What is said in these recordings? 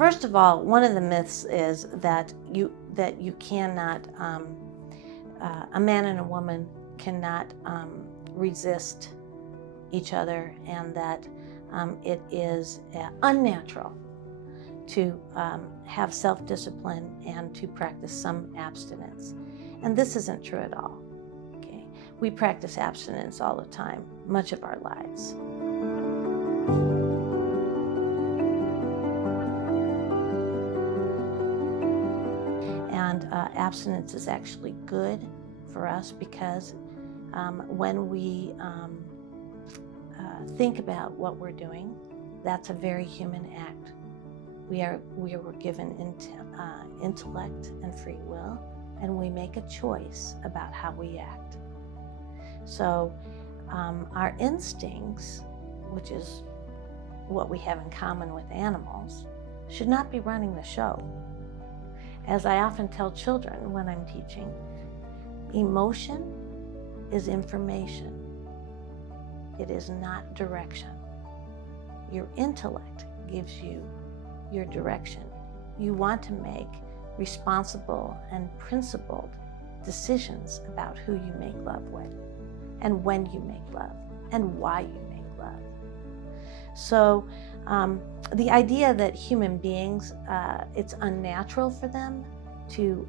First of all, one of the myths is that you cannot, a man and a woman cannot resist each other, and that it is unnatural to have self-discipline and to practice some abstinence. And this isn't true at all. Okay? We practice abstinence all the time, much of our lives. And abstinence is actually good for us because when we think about what we're doing, that's a very human act. We were given intellect and free will, and we make a choice about how we act. So our instincts, which is what we have in common with animals, should not be running the show. As I often tell children when I'm teaching, emotion is information. It is not direction. Your intellect gives you your direction. You want to make responsible and principled decisions about who you make love with, and when you make love, and why you make love. So the idea that human beings, it's unnatural for them to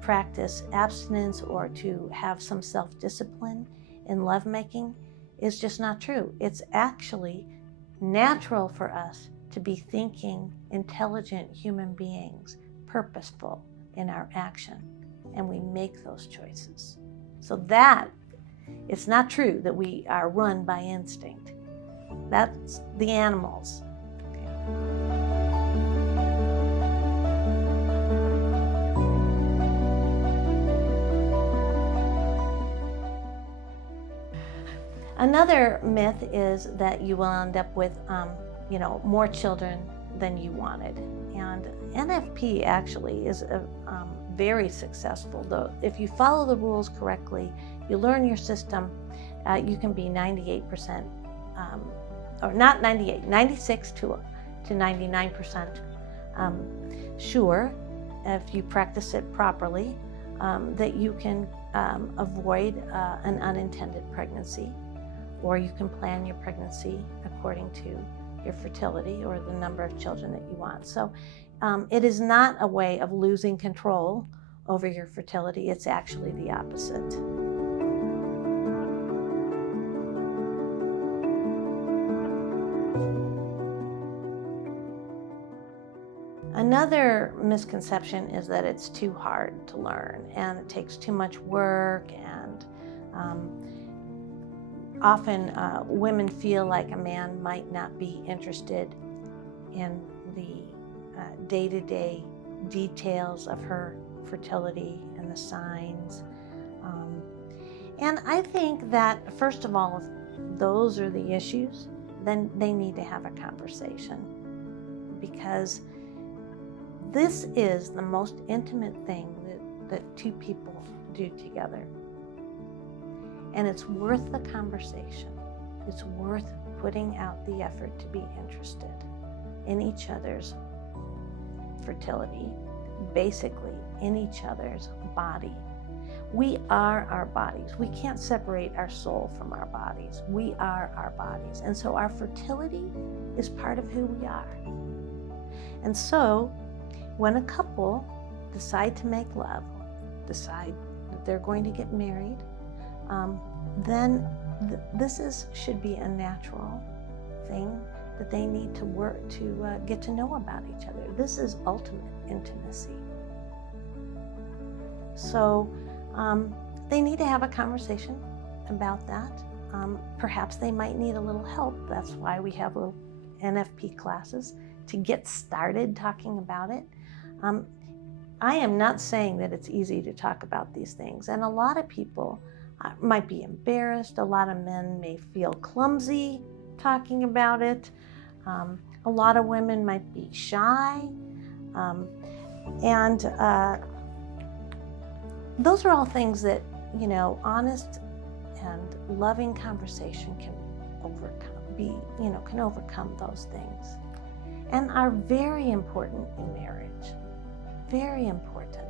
practice abstinence or to have some self-discipline in lovemaking is just not true. It's actually natural for us to be thinking, intelligent human beings, purposeful in our action, and we make those choices. So that, it's not true that we are run by instinct. That's the animals. Another myth is that you will end up with, more children than you wanted. And NFP actually is very successful. Though, if you follow the rules correctly, you learn your system, you can be 98%, or not 98, 96 to 99% sure, if you practice it properly, that you can avoid an unintended pregnancy, or you can plan your pregnancy according to your fertility or the number of children that you want. So it is not a way of losing control over your fertility. It's actually the opposite. Another misconception is that it's too hard to learn and it takes too much work, and often women feel like a man might not be interested in the day-to-day details of her fertility and the signs. And I think that, first of all, if those are the issues, then they need to have a conversation, because this is the most intimate thing that two people do together. And it's worth the conversation. It's worth putting out the effort to be interested in each other's fertility, basically in each other's body. We are our bodies. We can't separate our soul from our bodies. We are our bodies. And so our fertility is part of who we are. And so when a couple decide to make love, decide that they're going to get married, then this should be a natural thing that they need to work to get to know about each other. This is ultimate intimacy. So they need to have a conversation about that. Perhaps they might need a little help. That's why we have little NFP classes to get started talking about it. I am not saying that it's easy to talk about these things, and a lot of people might be embarrassed. A lot of men may feel clumsy talking about it. A lot of women might be shy. And those are all things that, honest and loving conversation can overcome those things. and are very important in marriage. Very important,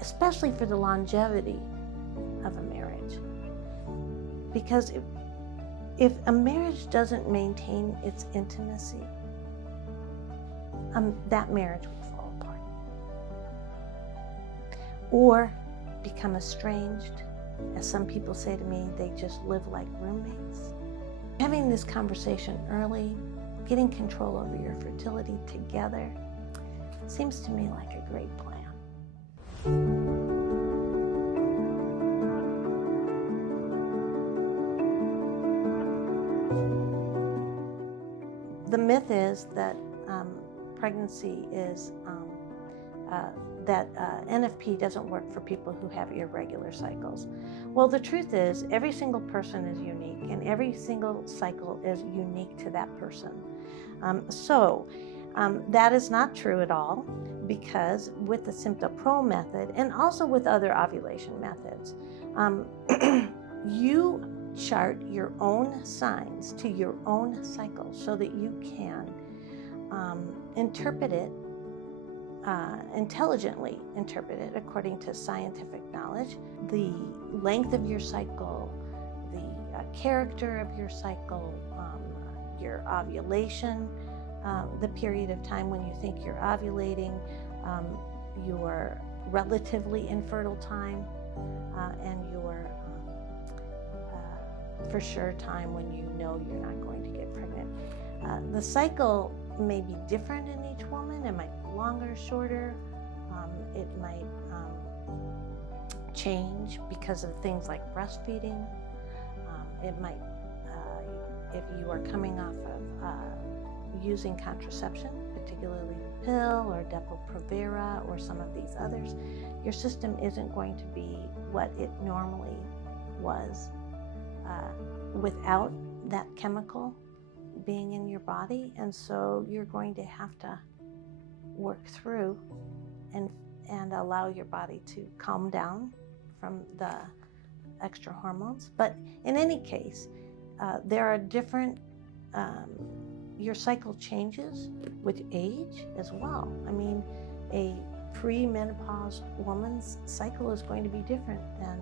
especially for the longevity of a marriage. Because if a marriage doesn't maintain its intimacy, that marriage will fall apart or become estranged. As some people say to me, they just live like roommates. Having this conversation early, getting control over your fertility together, seems to me like a great plan. The myth is that pregnancy is that NFP doesn't work for people who have irregular cycles. Well, the truth is every single person is unique, and every single cycle is unique to that person. So that is not true at all, because with the Sympto-Pro method and also with other ovulation methods, you chart your own signs to your own cycle so that you can interpret it, intelligently interpret it according to scientific knowledge. The length of your cycle, the character of your cycle, your ovulation, the period of time when you think you're ovulating, your relatively infertile time, and your for sure time when you know you're not going to get pregnant. The cycle may be different in each woman. It might be longer, shorter. It might change because of things like breastfeeding. It might, if you are coming off of using contraception, particularly pill or Depo-Provera or some of these others, your system isn't going to be what it normally was without that chemical being in your body, and so you're going to have to work through and allow your body to calm down from the extra hormones. But in any case, there are different, your cycle changes with age as well. I mean, a pre-menopause woman's cycle is going to be different than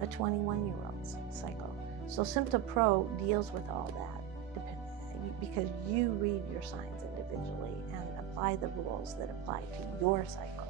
a 21-year-old's cycle. So Sympto-Pro deals with all that because you read your signs individually and apply the rules that apply to your cycle.